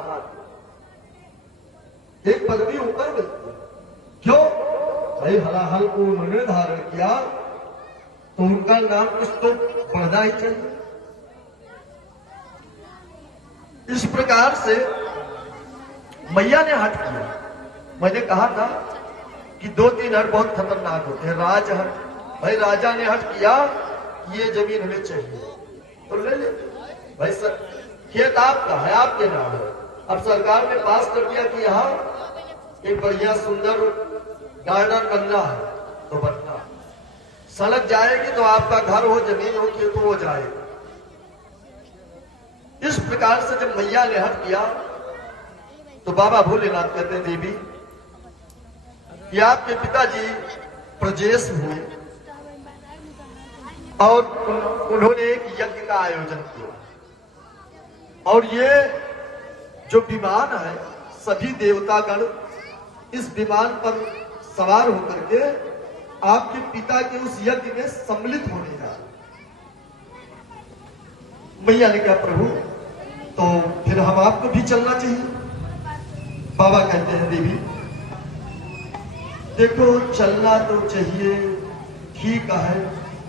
बढ़ा दिया, एक पदवी ऊपर मिलती है। क्यों भाई? हलाहल को उन्होंने धारण किया तो उनका नाम कुछ तो बढ़ना ही चाहिए। इस प्रकार से मैया ने हट किया। मैंने कहा था कि 2-3 हट बहुत खतरनाक होते हैं। राजहट, भाई राजा ने हट किया, ये जमीन हमें चाहिए तो ले ले भाई। सर खेत आपका है, आपके नाम है। अब सरकार ने पास कर दिया कि यहाँ एक बढ़िया सुंदर गार्डन बनना है तो बनना, सड़क जाएगी तो आपका घर हो, जमीन हो, खेत हो जाएगा। इस प्रकार से जब मैया ने हट किया तो बाबा भोलेनाथ कहते हैं, देवी कि आपके पिताजी प्रजेश हुए और उन्होंने एक यज्ञ का आयोजन किया, और ये जो विमान है सभी देवतागण इस विमान पर सवार होकर के आपके पिता के उस यज्ञ में सम्मिलित होने जा रहे। मैया ने कहा, प्रभु तो फिर हम आपको भी चलना चाहिए। बाबा कहते हैं, देवी देखो चलना तो चाहिए, ठीक है,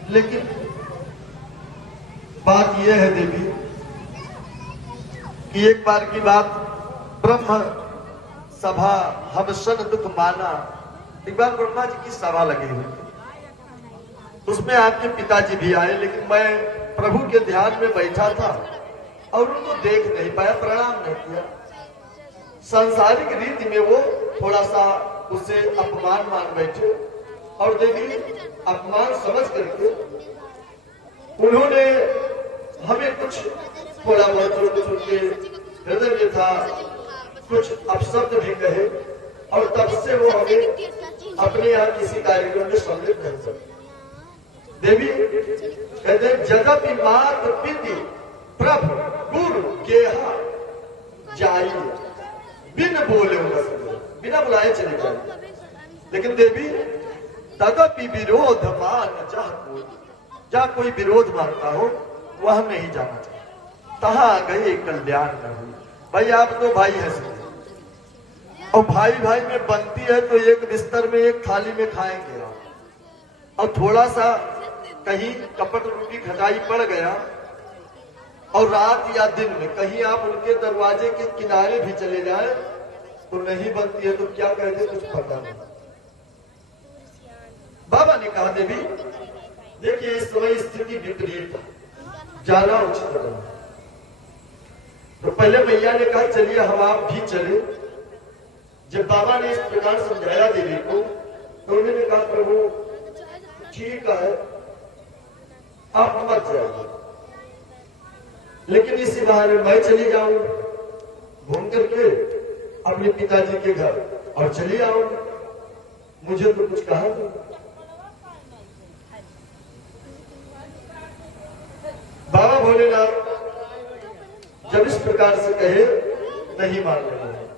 लेकिन बात यह है देवी कि एक बार की बात, ब्रह्म सभा हम सन दुख माना। एक बार ब्रह्मा जी की सभा लगी हुई थी, उसमें आपके पिताजी भी आए, लेकिन मैं प्रभु के ध्यान में बैठा था और उनको देख नहीं पाया, प्रणाम नहीं किया। सांसारिक रीति में वो थोड़ा सा उसे अपमान मान बैठे, और देवी अपमान समझ करके उन्होंने हमें कुछ थोड़ा बहुत जो उनके हृदय में था कुछ अपशब्द भी कहे, और तब से वो हमें अपने यहाँ किसी कार्यक्रम में सम्मिलित कर सकते। देवी कहते जगत मात पिति प्रभु गुरु गेहा जाई, बिन बोले बिना बुलाए चले जाए। लेकिन देवी तदपि विरोध मान जहाँ कोई विरोध मानता हो वह नहीं जाना चाहिए। तहाँ गए कल्याण न हुई। भाई आप तो भाई है सीधे, और भाई भाई में बनती है तो एक बिस्तर में एक थाली में खाएंगे आप, और थोड़ा सा कहीं कपट रूपी खटाई पड़ गया और रात या दिन में कहीं आप उनके दरवाजे के किनारे भी चले जाए तो नहीं बनती है, तो क्या कहते कुछ पता नहीं। बाबा ने कहा, देवी देखिए इस समय स्थिति विपरीत है, जाना उचित नहीं। तो पहले मैया ने कहा चलिए हम आप भी चले। जब बाबा ने इस प्रकार समझाया देवी को तो उन्होंने कहा, प्रभु ठीक है आप मत जाइए, लेकिन इसी बहाने मैं चली जाऊं घूम करके अपने पिताजी के घर और चली आऊं, मुझे तो कुछ कहा नहीं। बाबा भोलेनाथ जब इस प्रकार से कहे नहीं मान रहे हैं,